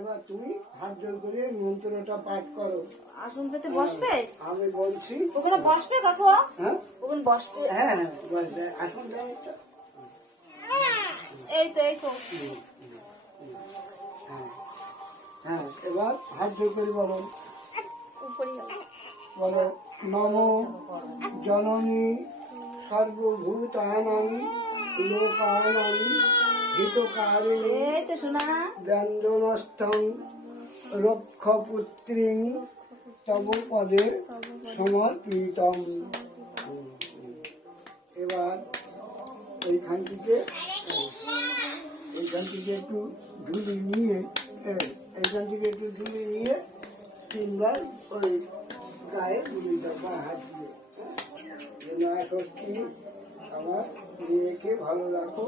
এবার তুমি হাত জোর করে মন্ত্রটা পাঠ করো। আসন পেতে বসবে? আমি বলছি। ওখানে বসবে কাকু? হ্যাঁ ওখানে বসবে? হ্যাঁ বসবে। আসন একটা। এই তো এই তো। হ্যাঁ এবার হাত জোর করে বলো। উপরে বলো নম জননী সর্বভূতানাং লোকানাং হিতকারিণী এই তো শোনা। ব্যঞ্জনস্থং রক্ষপুত্রীং তব পদে সমর্পিতম। এবার এইখান থেকে একটু ধুলি নিয়ে এইখান থেকে একটু ধুলি নিয়ে তিনবার ওই গায়ে ধুলি দাও বা হাত দিয়ে। যে না ষষ্ঠী আমার মেয়েকে ভালো রাখো।